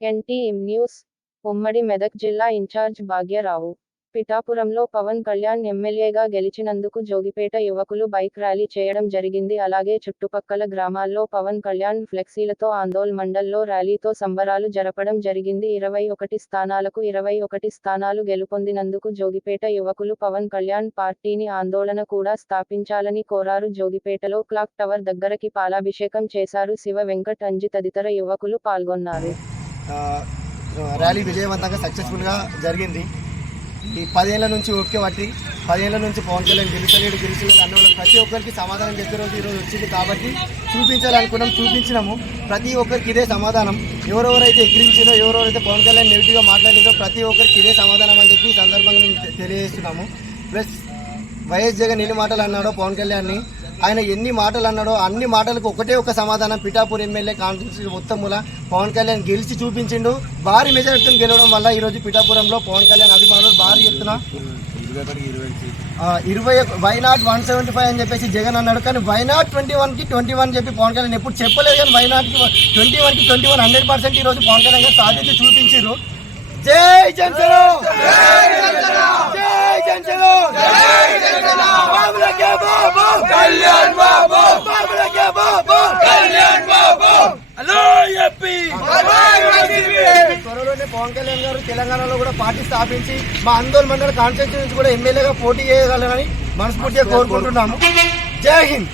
NTM news. ఉమ్మడి మెదక్ జిల్లా incharge Bhagyarao. పిఠాపురంలో పవన్ కళ్యాణ్ ఎమ్మెల్యేగా గెలిచినందుకు జోగిపేట యువకులు బైక్ ర్యాలీ చేయడం జరిగింది. అలాగే చుట్టుపక్కల గ్రామాల్లో పవన్ కళ్యాణ్ ఫ్లెక్సీలతో ఆందోళ్ మండల్లో ర్యాలీతో సంబరాలు జరపడం జరిగింది. 21 స్థానాలకు 21 స్థానాలు గెలుపొందినందుకు జోగిపేట యువకులు పవన్ కళ్యాణ్ పార్టీని ఆందోళన కూడా స్థాపించాలని కోరారు. జోగిపేటలో క్లాక్ టవర్ దగ్గరకి పాలాభిషేకం చేశారు. శివ వెంకట్ అంజి తదితర యువకులు పాల్గొన్నారు. ర్యాలీ విజయవంతంగా సక్సెస్ఫుల్గా జరిగింది. ఈ 10 ఏళ్ల నుంచి ఓకే పట్టి 10 ఏళ్ల నుంచి పవన్ కళ్యాణ్ గెలిచలేడు అన్న ప్రతి ఒక్కరికి సమాధానం చెప్పే రోజు ఈరోజు వచ్చింది కాబట్టి చూపించాలనుకున్నాం, చూపించినాము. ప్రతి ఒక్కరికి ఇదే సమాధానం. ఎవరెవరైతే ఎక్కిరించారో, ఎవరెవరైతే పవన్ కళ్యాణ్ నెగిటివ్గా మాట్లాడారో ప్రతి ఒక్కరికి ఇదే సమాధానం అని చెప్పి ఈ సందర్భంగా మేము తెలియజేస్తున్నాము. ప్లస్ వైఎస్ జగన్ ఎన్ని మాటలు అన్నాడో పవన్ కళ్యాణ్ని, ఆయన ఎన్ని మాటలు అన్నాడో అన్ని మాటలకు ఒకటే ఒక సమాధానం. పిఠాపూర్ ఎమ్మెల్యే కాన్స్టిట్యూన్సీ మొత్తం మూల పవన్ కళ్యాణ్ గెలిచి చూపించిండు. భారీ మెజారిటీతో గెలవడం వల్ల ఈరోజు పిఠాపురంలో పవన్ కళ్యాణ్ అభిమానులు భారీ ఎత్తున 20 వైనాట్ 175 అని చెప్పేసి జగన్ అన్నాడు. కానీ వైనాట్ 21కి 21 చెప్పి పవన్ కళ్యాణ్ ఎప్పుడు చెప్పలేదు. కానీ వైనాట్కి 21కి 21 100% ఈరోజు పవన్ కళ్యాణ్ గారు సాధించి చూపించారు. జై జనసేన, జై జనసేన, త్వరలోనే పవన్ కళ్యాణ్ గారు తెలంగాణలో కూడా పార్టీ స్థాపించి మా ఆందోళన మండల కాన్స్టిట్యూన్సీ నుంచి కూడా ఎమ్మెల్యేగా పోటీ చేయగలరని మనస్ఫూర్తిగా కోరుకుంటున్నాము. జై హింద్.